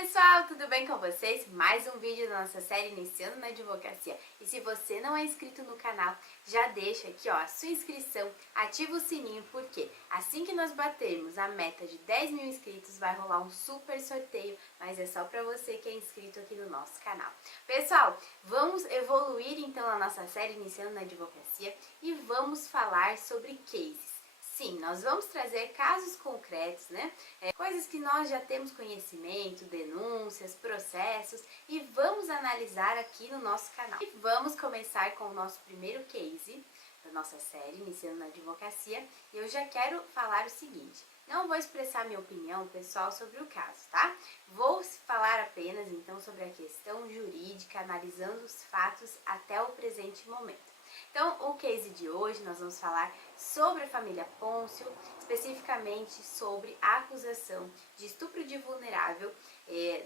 pessoal, tudo bem com vocês? Mais um vídeo da nossa série Iniciando na Advocacia. E se você não é inscrito no canal, já deixa aqui ó, a sua inscrição, ativa o sininho, porque assim que nós batermos a meta de 10 mil inscritos, vai rolar um super sorteio, mas é só para você que é inscrito aqui no nosso canal. Pessoal, vamos evoluir então a nossa série Iniciando na Advocacia e vamos falar sobre cases. Sim, nós vamos trazer casos concretos, né? Coisas que nós já temos conhecimento, denúncias, processos e vamos analisar aqui no nosso canal. E vamos começar com o nosso primeiro case da nossa série, Iniciando na Advocacia. E eu já quero falar o seguinte, não vou expressar minha opinião pessoal sobre o caso, tá? Vou falar apenas então sobre a questão jurídica, analisando os fatos até o presente momento. Então, o case de hoje nós vamos falar sobre a família Pôncio, especificamente sobre a acusação de estupro de vulnerável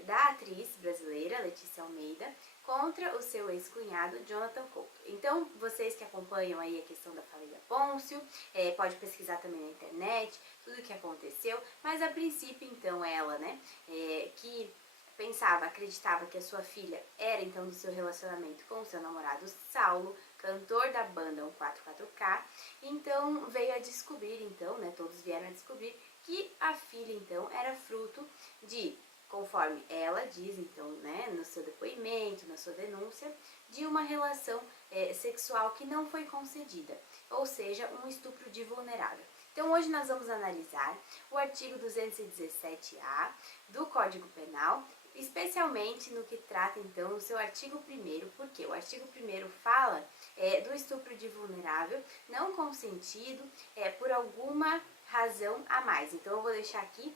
da atriz brasileira Letícia Almeida contra o seu ex-cunhado Jonathan Couto. Então, vocês que acompanham aí a questão da família Pôncio, pode pesquisar também na internet tudo o que aconteceu, mas a princípio então ela, né, que acreditava que a sua filha era então do seu relacionamento com o seu namorado Saulo, cantor da banda 144K, então veio a descobrir, então, né, todos vieram a descobrir que a filha então era fruto de, conforme ela diz então, né, no seu depoimento, na sua denúncia, de uma relação sexual que não foi concedida, ou seja, um estupro de vulnerável. Então hoje nós vamos analisar o artigo 217-A do Código Penal, especialmente no que trata então o seu artigo 1º, porque o artigo 1º fala do estupro de vulnerável não consentido por alguma razão a mais. Então eu vou deixar aqui,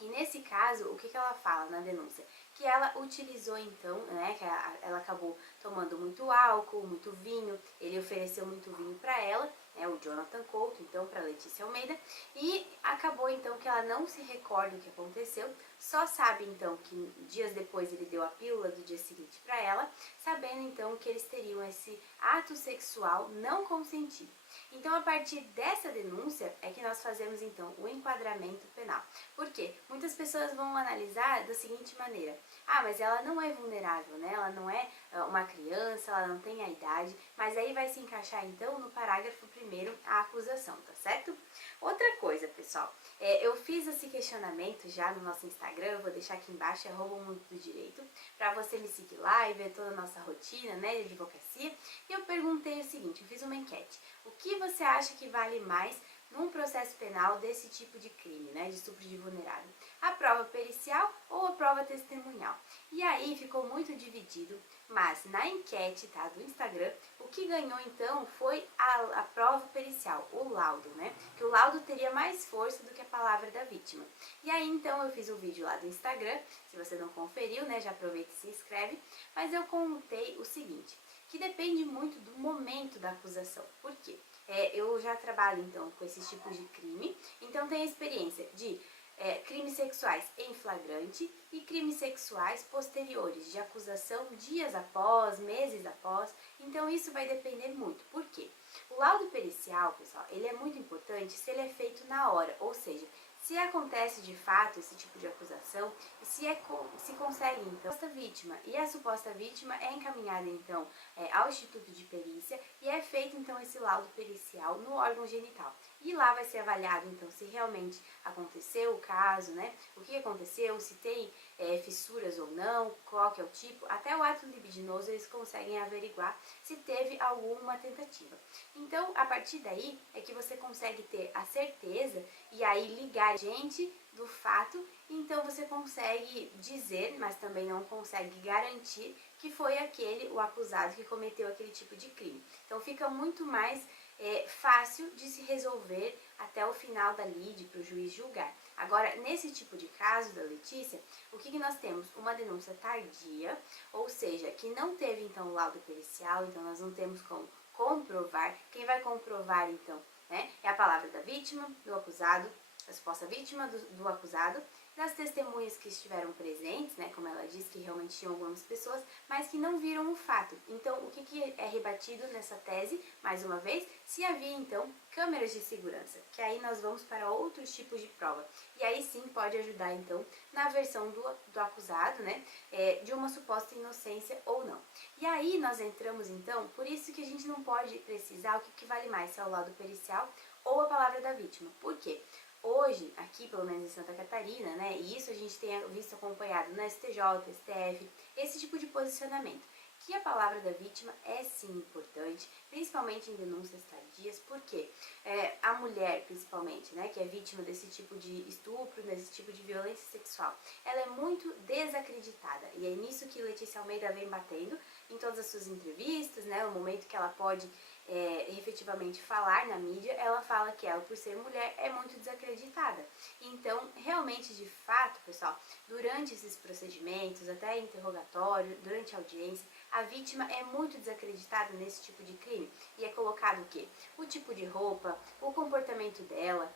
e nesse caso, o que ela fala na denúncia? Que ela utilizou então, né, que ela acabou tomando muito álcool, muito vinho, ele ofereceu muito vinho para ela, né, o Jonathan Couto, então para Letícia Almeida, e acabou então que ela não se recorda o que aconteceu, só sabe então que dias depois ele deu a pílula do dia seguinte para ela, sabendo então que eles teriam esse ato sexual não consentido. Então, a partir dessa denúncia é que nós fazemos então o enquadramento penal. Por quê? Muitas pessoas vão analisar da seguinte maneira: ah, mas ela não é vulnerável, né? Ela não é uma criança, ela não tem a idade, mas aí vai se encaixar então no parágrafo 1º a acusação, tá certo? Outra coisa, pessoal, eu fiz esse questionamento já no nosso Instagram, eu vou deixar aqui embaixo, @mundo_do_direito, para você me seguir lá e ver toda a nossa rotina, né, de advocacia. E eu perguntei o seguinte, eu fiz uma enquete: o que você acha que vale mais num processo penal desse tipo de crime, né, de estupro de vulnerável? A prova pericial ou a prova testemunhal? E aí ficou muito dividido, mas na enquete, tá, do Instagram, o que ganhou então foi a prova pericial, o laudo, né, que o laudo teria mais força do que a palavra da vítima. E aí então eu fiz um vídeo lá do Instagram, se você não conferiu, né, já aproveita e se inscreve, mas eu contei o seguinte, que depende muito do momento da acusação. Por quê? Eu já trabalho então com esses tipos de crime, então tenho experiência de crimes sexuais em flagrante e crimes sexuais posteriores, de acusação dias após, meses após, então isso vai depender muito. Por quê? O laudo pericial, pessoal, ele é muito importante se ele é feito na hora, ou seja, se acontece de fato esse tipo de acusação e se consegue então a suposta vítima, e a suposta vítima é encaminhada então ao Instituto de Perícia e é feito então esse laudo pericial no órgão genital. E lá vai ser avaliado então se realmente aconteceu o caso, né? O que aconteceu, se tem fissuras ou não, qual que é o tipo, até o ato libidinoso eles conseguem averiguar se teve alguma tentativa. Então, a partir daí é que você consegue ter a certeza e aí ligar a gente do fato, então você consegue dizer, mas também não consegue garantir que foi o acusado que cometeu aquele tipo de crime. Então fica muito mais fácil de se resolver até o final da lide para o juiz julgar. Agora, nesse tipo de caso da Letícia, o que nós temos? Uma denúncia tardia, ou seja, que não teve então o laudo pericial, então nós não temos como comprovar. Quem vai comprovar então, né, é a palavra da vítima, do acusado, a suposta vítima do acusado das testemunhas que estiveram presentes, né, como ela disse que realmente tinham algumas pessoas, mas que não viram o fato. Então, o que é rebatido nessa tese, mais uma vez, se havia então câmeras de segurança, que aí nós vamos para outros tipos de prova. E aí sim pode ajudar então na versão do acusado, né, de uma suposta inocência ou não. E aí nós entramos então, por isso que a gente não pode precisar o que vale mais, se é o laudo pericial ou a palavra da vítima. Por quê? Hoje, aqui pelo menos em Santa Catarina, né, e isso a gente tem visto acompanhado na STJ, STF, esse tipo de posicionamento, que a palavra da vítima é sim importante, principalmente em denúncias tardias, porque a mulher, principalmente, né, que é vítima desse tipo de estupro, desse tipo de violência sexual, ela é muito desacreditada, e é nisso que Letícia Almeida vem batendo em todas as suas entrevistas, né, o momento que ela pode efetivamente falar na mídia, ela fala que ela, por ser mulher, é muito desacreditada. Então, realmente, de fato, pessoal, durante esses procedimentos, até interrogatório, durante a audiência, a vítima é muito desacreditada nesse tipo de crime. E é colocado o quê? O tipo de roupa, o comportamento dela,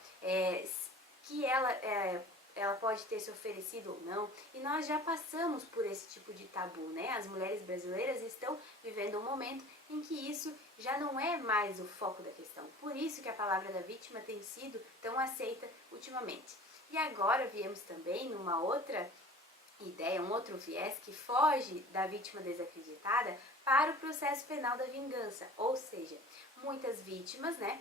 que ela pode ter se oferecido ou não, e nós já passamos por esse tipo de tabu, né? As mulheres brasileiras estão vivendo um momento em que isso já não é mais o foco da questão. Por isso que a palavra da vítima tem sido tão aceita ultimamente. E agora viemos também numa outra ideia, um outro viés que foge da vítima desacreditada para o processo penal da vingança, ou seja, muitas vítimas, né,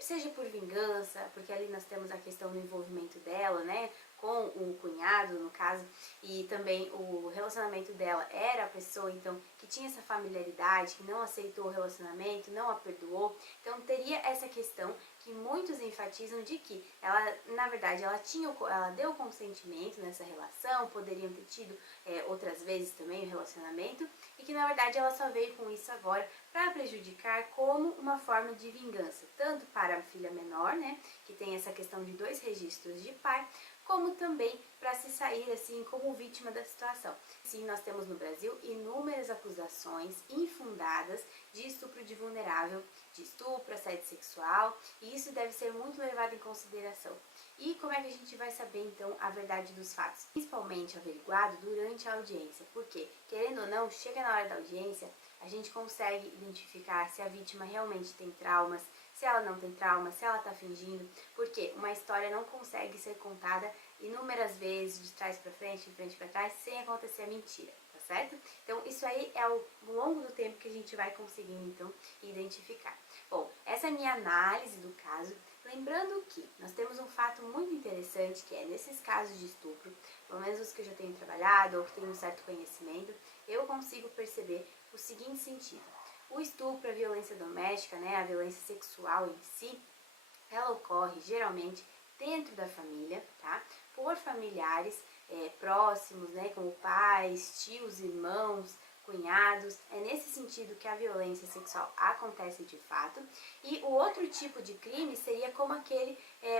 seja por vingança, porque ali nós temos a questão do envolvimento dela, né, com o cunhado, no caso, e também o relacionamento dela era a pessoa, então, que tinha essa familiaridade, que não aceitou o relacionamento, não a perdoou, então teria essa questão que muitos enfatizam de que ela, na verdade, ela deu consentimento nessa relação, poderiam ter tido outras vezes também o relacionamento, e que na verdade ela só veio com isso agora para prejudicar como uma forma de vingança, tanto para a filha menor, né, que tem essa questão de 2 registros de pai, como também para se sair assim como vítima da situação. Sim, nós temos no Brasil inúmeras acusações infundadas de estupro de vulnerável, de estupro, assédio sexual, e isso deve ser muito levado em consideração. E como é que a gente vai saber então a verdade dos fatos? Principalmente averiguado durante a audiência, porque, querendo ou não, chega na hora da audiência, a gente consegue identificar se a vítima realmente tem traumas, se ela não tem trauma, se ela está fingindo, porque uma história não consegue ser contada inúmeras vezes, de trás para frente, de frente para trás, sem acontecer a mentira, tá certo? Então, isso aí é ao longo do tempo que a gente vai conseguindo, então, identificar. Bom, essa é a minha análise do caso, lembrando que nós temos um fato muito interessante, que é nesses casos de estupro, pelo menos os que eu já tenho trabalhado ou que tenho um certo conhecimento, eu consigo perceber o seguinte sentido. O estupro, a violência doméstica, né, a violência sexual em si, ela ocorre geralmente dentro da família, tá? Por familiares próximos, né, como pais, tios, irmãos, cunhados. É nesse sentido que a violência sexual acontece de fato. E o outro tipo de crime seria como aquele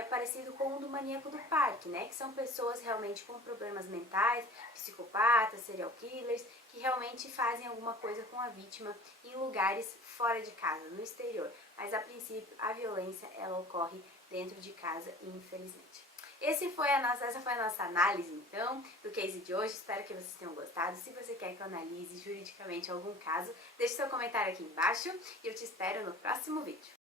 parecido com o do maníaco do parque, né? Que são pessoas realmente com problemas mentais, psicopatas, serial killers, que realmente fazem alguma coisa com a vítima em lugares fora de casa, no exterior. Mas a princípio a violência ela ocorre dentro de casa, infelizmente. Essa foi a nossa análise, então, do case de hoje. Espero que vocês tenham gostado. Se você quer que eu analise juridicamente algum caso, deixe seu comentário aqui embaixo e eu te espero no próximo vídeo.